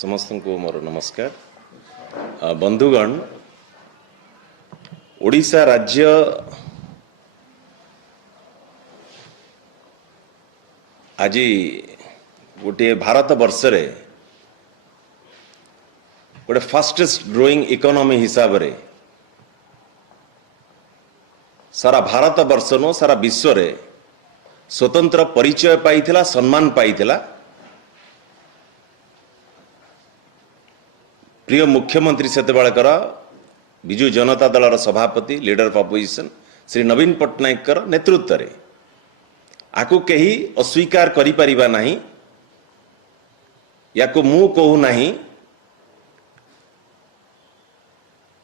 समस्त को मोर नमस्कार। बंधुगण, ओडिशा राज्य आज गोटे भारत वर्ष रे गोटे फास्टेस्ट ग्रोइंग इकोनॉमी हिसाब रे सारा भारत वर्ष नो सारा विश्व रे स्वतंत्र परिचय पाइथिला, सम्मान पाइथिला। प्रिय मुख्यमंत्री सेतेबेलकर विजु जनता दल सभापति लीडर ऑफ अपोजिशन श्री नवीन पट्टनायक नेतृत्व रे आकु कहीं अस्वीकार करि परिबा नहीं, याकु मु कहू नहीं।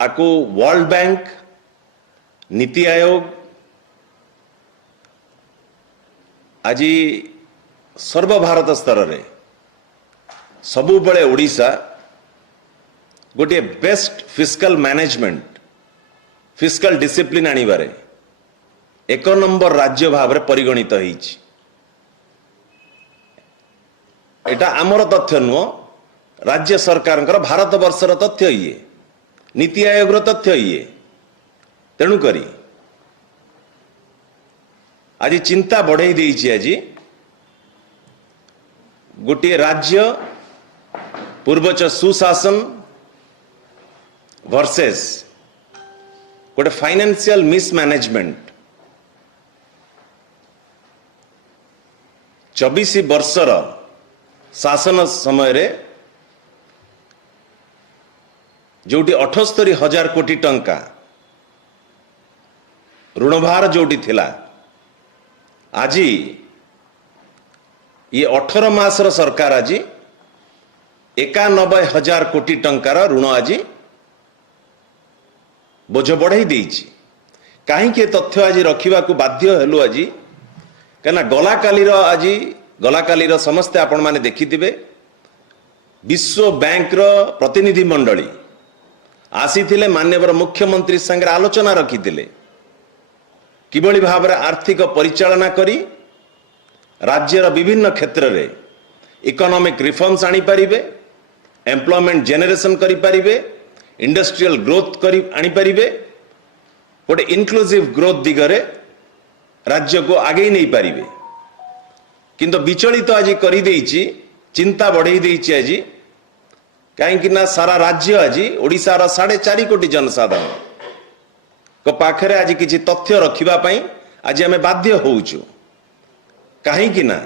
आकु वर्ल्ड बैंक, नीति आयोग आज सर्वभारत स्तर रे सबु बळे ओडिशा गोटे best fiscal management, fiscal discipline आनिबारे एक नंबर राज्य भाव में परिगणित होईछि। एटा आमर तथ्य नुह, राज्य सरकार भारत वर्षर तथ्य ये, नीति आयोग तथ्य ये। तेणु करी आज चिंता बढ़ाई देइछि। आज गोटे राज्य पूर्वच सुशासन वर्सेस गोटे फाइनेंशियल मिसमैनेजमेंट। 24 वर्षर शासन समय रे जोटी 78,000 कोटी टंका ऋणभार जोटी थिला, आज ये 18 मासर सरकार आज 91,000 कोटी टंकार ऋण आज बोझ बढ़ाई देइछि। कहीं तथ्य आज रखा बाध्य हेलु। आज कहना गलाकालीर समस्ते आपण माने देखिथिबे, विश्व बैंक रो प्रतिनिधि मंडली आसीथिले, माननीय मुख्यमंत्री संगे आलोचना रखिथिले किबळी भाबरे आर्थिक परिचालना करी राज्यर विभिन्न क्षेत्र रे इकोनॉमिक रिफॉर्म्स आनी पारिबे, एम्प्लॉयमेंट जेनरेशन करि पारिबे, इंडस्ट्रियल ग्रोथ करी आनी पारिबे, गोटे इनक्लूसिव ग्रोथ दिगरे राज्य को आगे नहीं पारिबे। किंतु विचलित आज करी देइछि, चिंता बढ़ाई देइछि। आज कहीं ना सारा राज्य आज ओडिशार 4.5 कोटी जनसाधारण को पाखरे आज किछि तथ्य रखिबा पई आज आमे बाध्य होउछु। कहीं ना